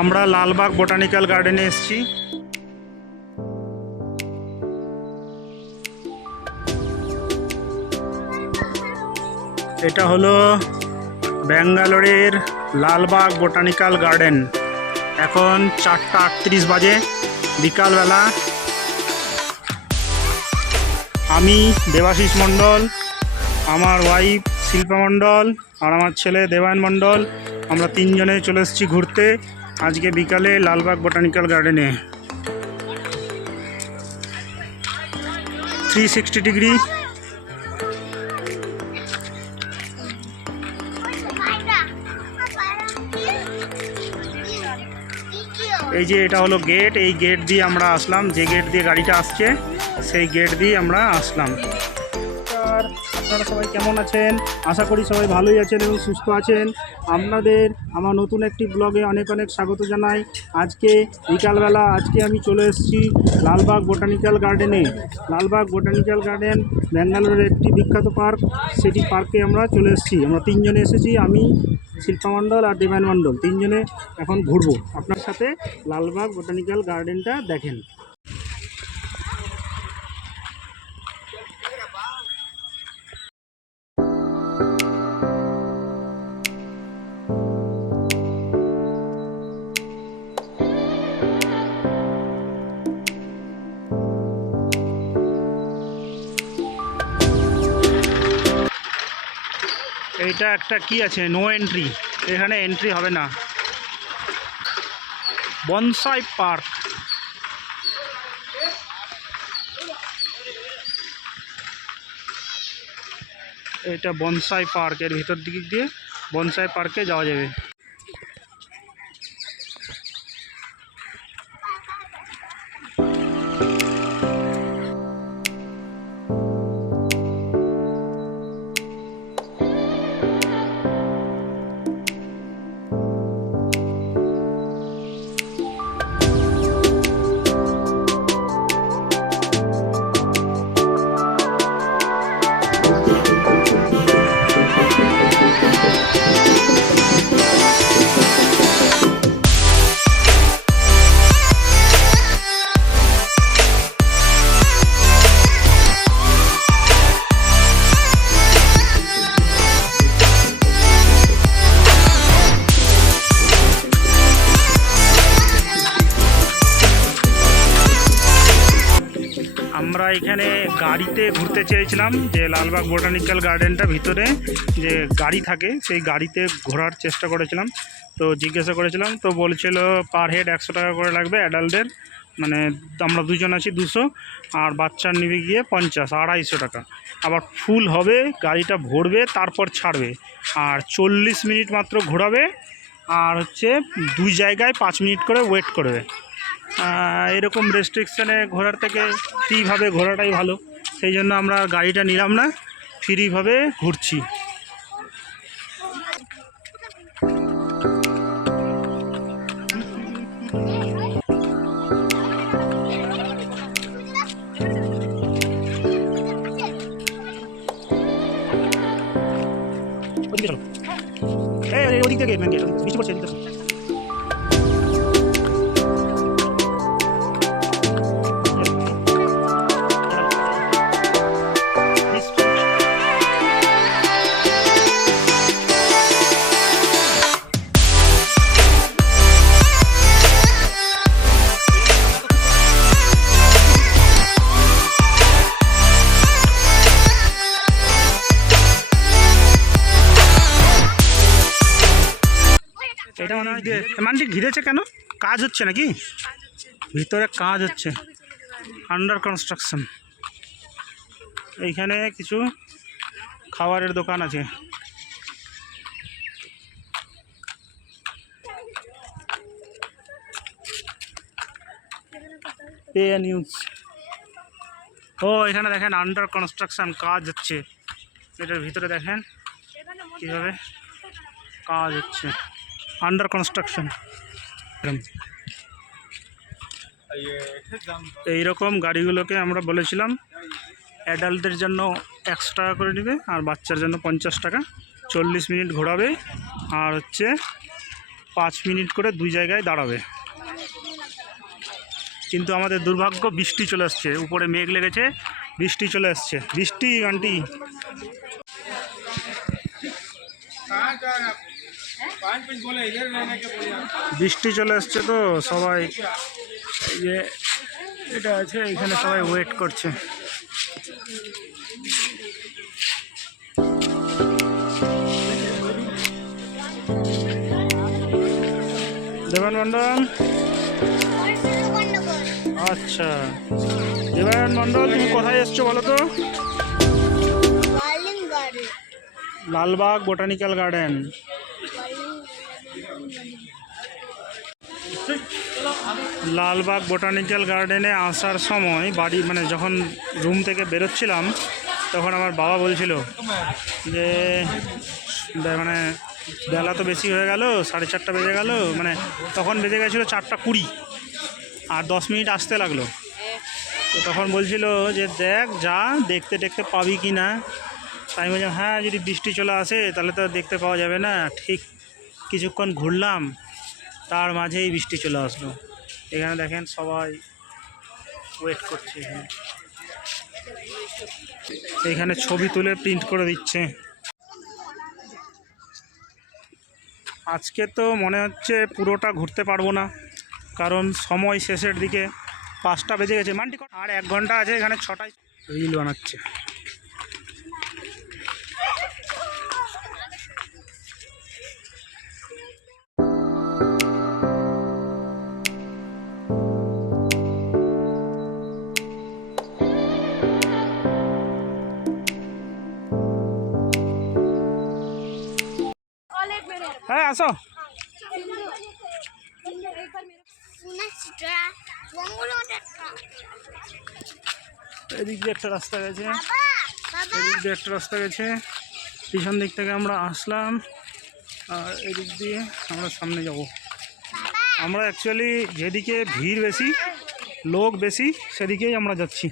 আমরা লালবাগ বোটানিক্যাল গার্ডেনে এসেছি। এটা হলো ব্যাঙ্গালোরের লালবাগ বোটানিক্যাল গার্ডেন। এখন 4:38 বাজে, বিকালবেলা। আমি দেবাশিস মণ্ডল, আমার ওয়াইফ শিল্পা মণ্ডল আর আমার ছেলে দেবায়ন মণ্ডল, আমরা তিনজনে চলে এসেছি ঘুরতে আজকে বিকালে লালবাগ বোটানিক্যাল গার্ডেনে। 360 ডিগ্রি। এই যে এটা হলো গেট, এই গেট দিয়ে আমরা আসলাম, যে গেট দিয়ে গাড়িটা আসছে সেই গেট দিয়ে আমরা আসলাম। আর আপনারা সবাই কেমন আছেন? আশা করি সবাই ভালোই আছেন এবং সুস্থ আছেন। আপনাদের আমার নতুন একটি ব্লগে অনেক অনেক স্বাগত জানাই। আজকে বিকালবেলা আমি চলে এসেছি লালবাগ বোটানিক্যাল গার্ডেনে। লালবাগ বোটানিক্যাল গার্ডেন ব্যাঙ্গালোরের একটি বিখ্যাত পার্ক, সেটি পার্কে আমরা চলে এসেছি। আমরা তিনজনে এসেছি, আমি শিল্পা মণ্ডল আর দেবায়ন মণ্ডল, তিনজনে এখন ঘুরবো আপনার সাথে। লালবাগ বোটানিক্যাল গার্ডেনটা দেখেন। এইটা একটা কি আছে, নো এন্ট্রি, এখানে এন্ট্রি হবে না। Bonsai park. এটা বনসাই পার্ক, এর ভিতর দিক দিয়ে বনসাই পার্কে যাওয়া যাবে। আমরা এখানে গাড়িতে ঘুরতে চেয়েছিলাম, যে লালবাগ বোটানিক্যাল গার্ডেনটা ভিতরে যে গাড়ি থাকে সেই গাড়িতে ঘোরার চেষ্টা করেছিলাম। তো জিজ্ঞাসা করেছিলাম, তো বলছিল পার হেড 100 টাকা করে লাগবে অ্যাডাল্টদের, মানে আমরা দুজন আছি 200, আর বাচ্চার নিবে গিয়ে 50, 250 টাকা। আবার ফুল হবে, গাড়িটা ভরবে তারপর ছাড়বে, আর 40 মিনিট মাত্র ঘোরাবে, আর হচ্ছে 2 জায়গায় 5 মিনিট করে ওয়েট করবে। এরকম রেস্ট্রিকশানে ঘোরার থেকে ফ্রিভাবে ঘোরাটাই ভালো, সেই জন্য আমরা গাড়িটা নিলাম না, ফ্রিভাবে ঘুরছি। ওদিক থেকে মেন গেট, বৃষ্টি পড়ছে। এটা মনে হয় মানটি ঘিরেছে কেন? কাজ হচ্ছে নাকি? ভিতরে কাজ হচ্ছে, আন্ডার কনস্ট্রাকশন। এইখানে কিছু খাবারের দোকান আছে। Pay news. ও এখানে দেখেন আন্ডার কনস্ট্রাকশন, কাজ হচ্ছে। এটার ভিতরে দেখেন কীভাবে কাজ হচ্ছে, আন্ডার কনস্ট্রাকশন। এইরকম গাড়িগুলোকে আমরা বলেছিলাম অ্যাডাল্টদের জন্য 100 টাকা করে নেবে, আর বাচ্চার জন্য 50 টাকা। 40 মিনিট ঘোরাবে, আর হচ্ছে 5 মিনিট করে 2 জায়গায় দাঁড়াবে। কিন্তু আমাদের দুর্ভাগ্য বৃষ্টি চলে আসছে, উপরে মেঘ লেগেছে, বৃষ্টি চলে আসছে। বৃষ্টি আন্টি বৃষ্টি চলে আসছে, তো সবাই এই যে এটা আছে এখানে সবাই ওয়েট করছে। দেবান মন্ডল, আচ্ছা দেবান মন্ডল, তুমি কোথায় এসছো বলো তো? Lalbagh botanical garden. Lalbagh botanical গার্ডেনে আসার সময় বাড়ি মানে যখন রুম থেকে বেরোচ্ছিলাম তখন আমার বাবা বলছিল যে মানে বেলা তো বেশি হয়ে গেল, 4:30 বেজে গেল, মানে তখন বেজে গেছিলো 4:20 আর 10 মিনিট আসতে লাগলো। তো তখন বলছিল যে দেখ যা দেখতে দেখতে পাবি কি না। তাই বলছিলাম হ্যাঁ যদি বৃষ্টি চলে আসে তাহলে তো দেখতে পাওয়া যাবে না। ঠিক কিছুক্ষণ ঘুরলাম, তার মাঝেই বৃষ্টি চলে আসলো। এখানে দেখেন সবাই ওয়েট করছে, এখানে ছবি তুলে প্রিন্ট করে দিচ্ছে। আজকে তো মনে হচ্ছে পুরোটা ঘুরতে পারবো না, কারণ সময় শেষের দিকে, 5টা বেজে গেছে। মানটি আর 1 ঘন্টা আছে, এখানে 6টায় রিল বানাচ্ছে। হ্যাঁ আসো, এদিক দিয়ে একটা রাস্তা গেছে, এদিক দিয়ে একটা রাস্তা গেছে, পিছন দিক থেকে আমরা আসলাম আর এদিক দিয়ে আমরা সামনে যাব। আমরা অ্যাকচুয়ালি যেদিকে ভিড় বেশি, লোক বেশি, সেদিকেই আমরা যাচ্ছি।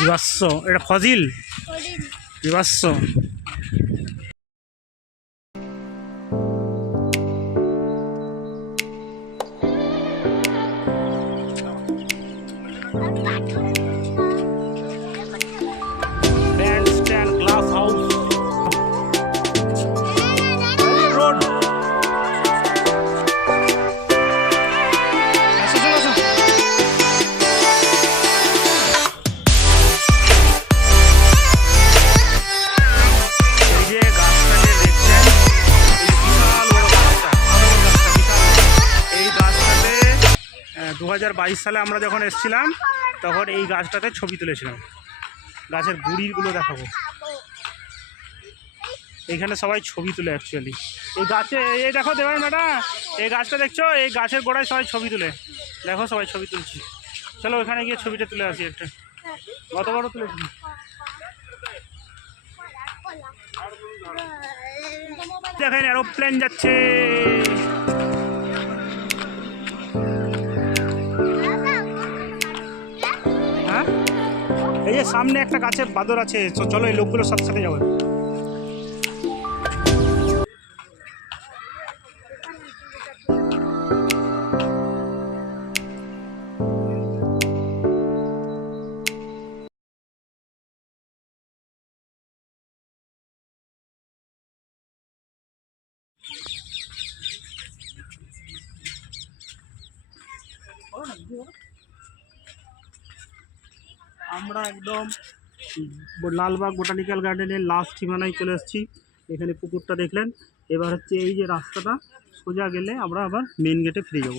বিবাস্য, এটা ফজিল বিবাস্য। Bandstand, glass house, road. 2022 সালে আমরা যখন এসেছিলাম তখন এই গাছটাতে ছবি তুলেছিলাম। গাছের গুড়িগুলো দেখাবো। এইখানে সবাই ছবি তুলে অ্যাকচুয়ালি এই গাছে। এই দেখো দেবেন ম্যাডাম, এই গাছটা দেখছো, এই গাছের গোড়ায় সবাই ছবি তুলে। দেখো সবাই ছবি তুলছি। চলো ওখানে গিয়ে ছবিটা তুলে আসি একটা। কত বড় তুলেছি। দেখেন এরোপ্লেন যাচ্ছে। হ্যাঁ, এই যে সামনে একটা গাছে বাদর আছে, চলো এই লোকগুলোর সাথে সাথে যাবো। আমরা একদম লালবাগ বোটানিক্যাল গার্ডেনের লাস্ট সীমানায় চলে এসেছি। এখানে পুকুরটা দেখলেন। এবার হচ্ছে এই যে রাস্তাটা সোজা গেলে আমরা আবার মেন গেটে ফিরে যাব।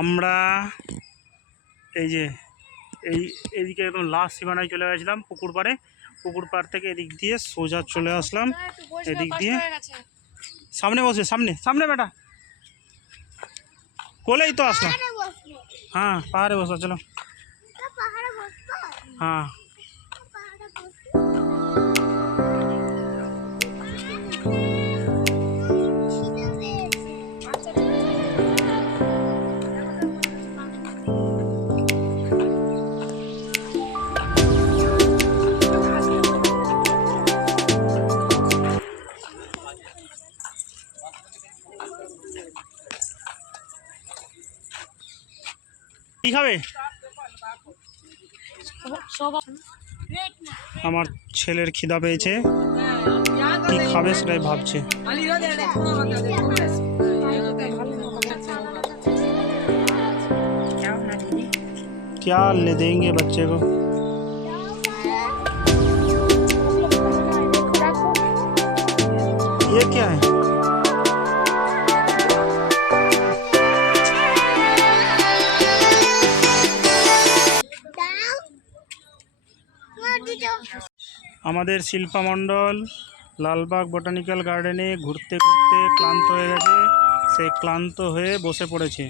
আমরা এই যে এইদিকে একদম লাস্ট সীমানায় চলে গেছিলাম পুকুর পাড়ে। পুকুর পাড় থেকে এদিক দিয়ে সোজা চলে আসলাম এদিক দিয়ে। সামনে বসে, সামনে সামনে বেটা, কোলেই তো আসলাম। হ্যাঁ পাহাড়ে বসো, চলো। হ্যাঁ কি খাবে? আমার ছেলের খিদা পেয়েছে, কি খাবে সেটাই ভাবছে। क्या ले देंगे बच्चे को? ये क्या है? আমাদের শিল্পা মণ্ডল লালবাগ বোটানিক্যাল গার্ডেনে ঘুরতে ঘুরতে ক্লান্ত হয়ে গেছে। সে ক্লান্ত হয়ে বসে পড়েছে।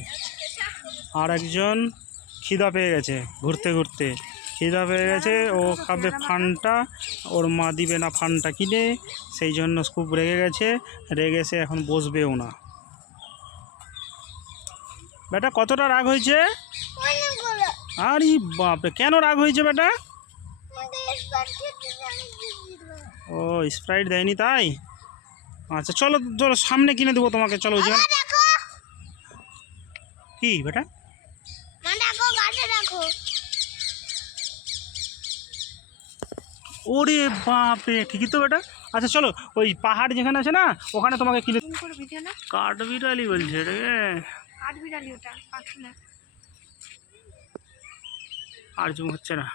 আর একজন খিদা পেয়ে গেছে, ঘুরতে ঘুরতে খিদা পেয়ে গেছে। ও খাবে ফানটা, ওর মা দিবে না ফানটা কিনে, সেই জন্য খুব রেগে গেছে। রেগে সে এখন বসবেও না। বেটা কতটা রাগ হয়েছে? আরে বাপরে, কেন রাগ হয়েছে বেটা? ও স্প্রাইট দেয়নি তাই? আচ্ছা চলো চলো সামনে কিনে দেবো তোমাকে, চলো। কি বেটা? ওরে বাপরে, ঠিকই তো বেটা। আচ্ছা চলো, ওই পাহাড় যেখানে আছে না ওখানে তোমাকে কিনে। কাঠবিড়ালি বলছে রে? আর জুম হচ্ছে না।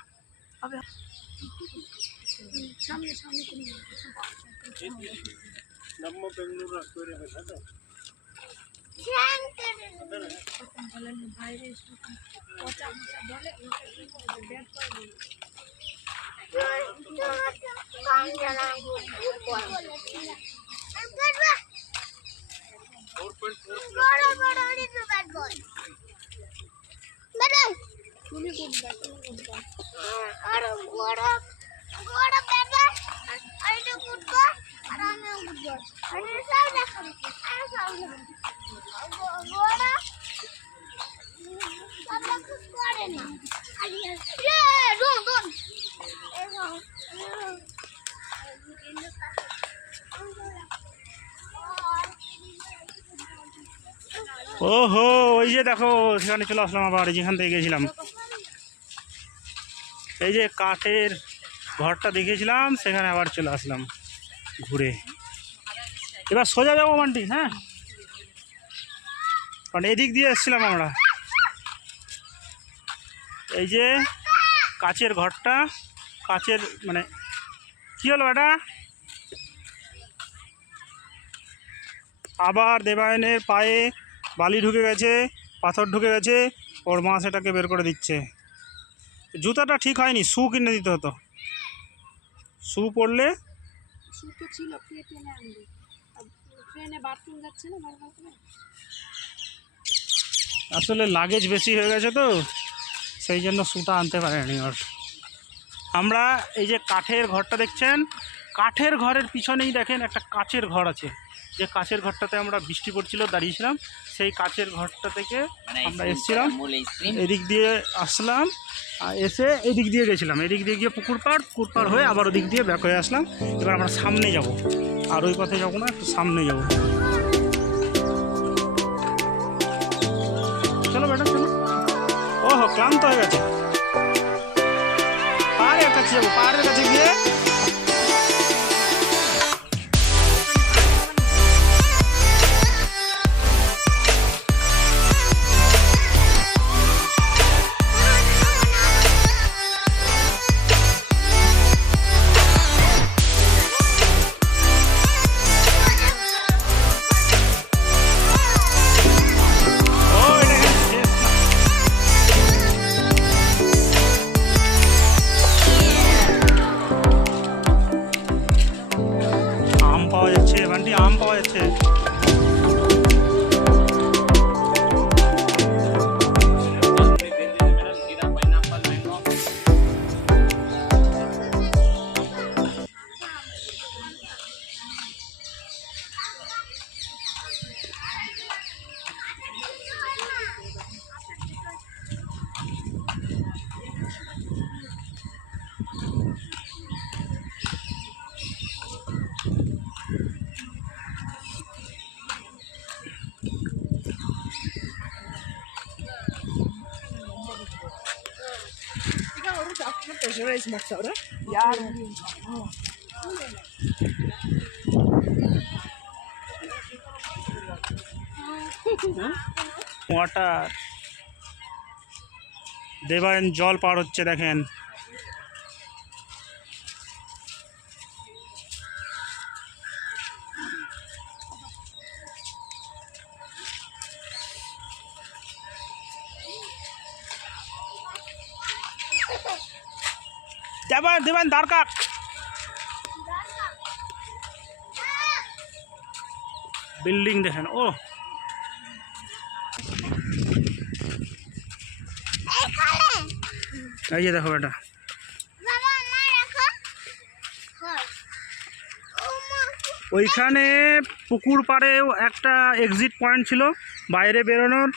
ওহো, ওই যে দেখো সেখানে চলে আসলাম আবার, যেখান থেকে গেছিলাম। এই যে কাঠের ঘরটা দেখেছিলাম, সেখানে আবার চলে আসলাম ঘুরে। এবার সোজা যাবো মান্টি, হ্যাঁ, কারণ এদিক দিয়ে এসেছিলাম আমরা। এই যে কাচের ঘরটা, কাচের মানে কী হলো এটা, আবার দেবায়নের পায়ে বালি ঢুকে গেছে, পাথর ঢুকে গেছে, ওর মা সেটাকে বের করে দিচ্ছে। জুতাটা ঠিক হয়নি, শু কিনে দিতে হতো। শু পরলে আসলে লাগেজ বেশি হয়ে গেছে তো, সেই জন্য শুটা আনতে পারেনি ওর। আমরা এই যে কাঠের ঘরটা দেখছেন, কাঠের ঘরের পিছনেই দেখেন একটা কাচের ঘর আছে। যে কাচের ঘরটাতে আমরা বৃষ্টি পড়ছিল দাঁড়িয়েছিলাম, সেই কাচের ঘরটা থেকে আমরা এসেছিলাম, এদিক দিয়ে আসলাম, এসে এদিক দিয়ে গেছিলাম, এদিক দিয়ে গিয়ে পুকুর পাড় হয়ে আবার ওদিক দিয়ে ব্যাক হয়ে আসলাম। এবার আমরা সামনে যাব, আর ওই পথে যাবো না, একটু সামনে যাব। চলো ম্যাডাম চলো। ওহো, ক্লান্ত হয়ে গেছে। পাহাড়ের কাছে যাবো, পাহাড়ের কাছে গিয়ে আম পাওয়া যাচ্ছে, বান্টি আম পাওয়া যাচ্ছে। ওয়াটার, দেবায়ন জল পার হচ্ছে দেখেন। দেবায়ন দ্বারকা, বিল্ডিং দেখেন। ও এই যে দেখো এটা, ওইখানে পুকুর পাড়েও একটা এক্সিট পয়েন্ট ছিল বাইরে বেরোনোর,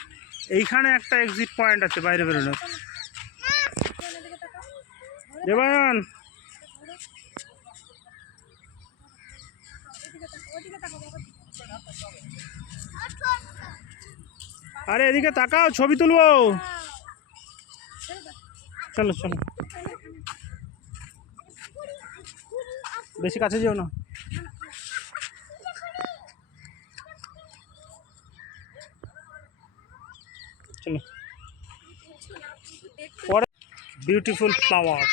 এইখানে একটা এক্সিট পয়েন্ট আছে বাইরে বেরোনোর। দেবায়ন, আরে এদিকে তাকাও, ছবি তুলবো। চলো চলো, বেশি কাছে যেও না। চলো, পরে বিউটিফুল ফ্লাওয়ার।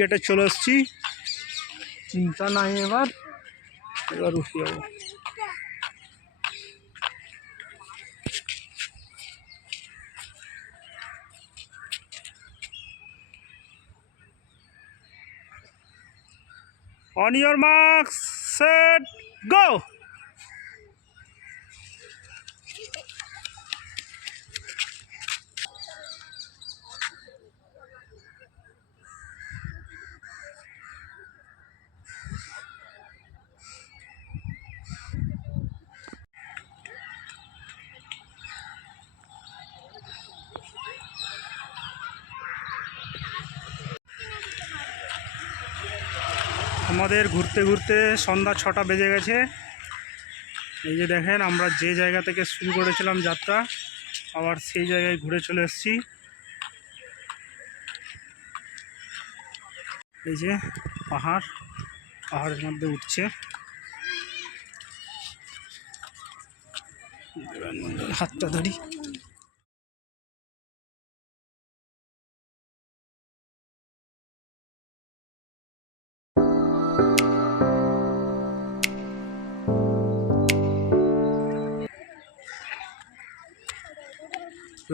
গেটে চলে এসছি, চিন্তা নাই এবার, এবার উঠে যাবো। On your marks, set, go! আমাদের ঘুরতে ঘুরতে সন্ধ্যা 6টা বেজে গেছে। এই যে দেখেন, আমরা যে জায়গা থেকে শুরু করেছিলাম যাত্রা, আবার সেই জায়গায় ঘুরে চলে এসেছি। এই যে পাহাড়ের মধ্যে উঠছে। হাতটা ধরি।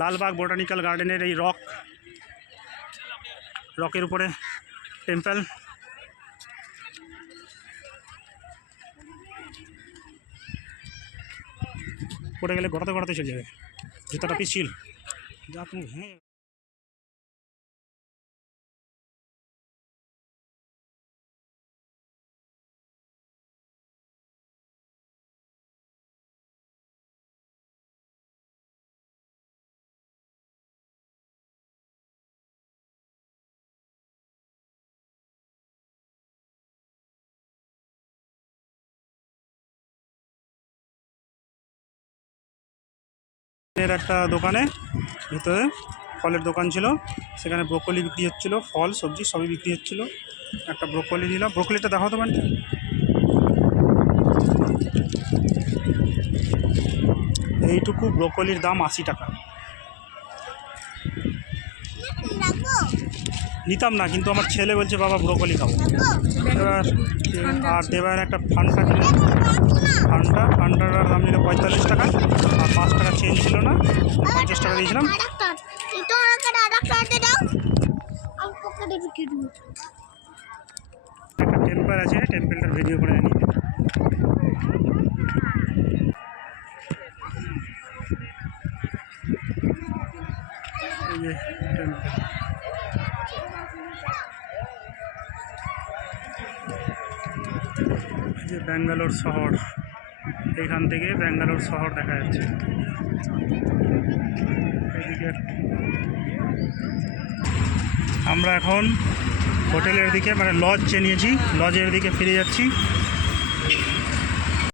লালবাগ বোটানিক্যাল গার্ডেনের এই রকের উপরে টেম্পল। পড়ে গেলে গড়াতে গড়াতে চলে যাবে, জুতাটা পিছিল যা তুমি ভেঙে। এর একটা দোকানে ভিতরে ফলের দোকান ছিল, সেখানে ব্রোকলি বিক্রি হচ্ছিল, ফল সবজি সবই বিক্রি হচ্ছিল। একটা ব্রোকলি নিলাম। ব্রোকলিটা দেখাও তো মানে, এইটুকু ব্রোকলির দাম 80 টাকা। নিতাম না, কিন্তু আমার ছেলে বলছে বাবা ব্রোকলি খাবো। এবার আর দেবার একটা ফান্ডা কিনে, ফান্ডাটার দাম নিল 45 টাকা, আর 5 টাকা চেঞ্জ ছিল না, 50 টাকা দিয়েছিলাম। একটা টেম্পল আছে, টেম্পলটার ভিডিও করে আনি। এই যে টেম্পল, এই যে ব্যাঙ্গালোর শহর, এখান থেকে ব্যাঙ্গালোর শহর দেখা যাচ্ছে। এদিকে আমরা এখন হোটেলের দিকে, মানে লজ নিয়েছি, লজের দিকে ফিরে যাচ্ছি।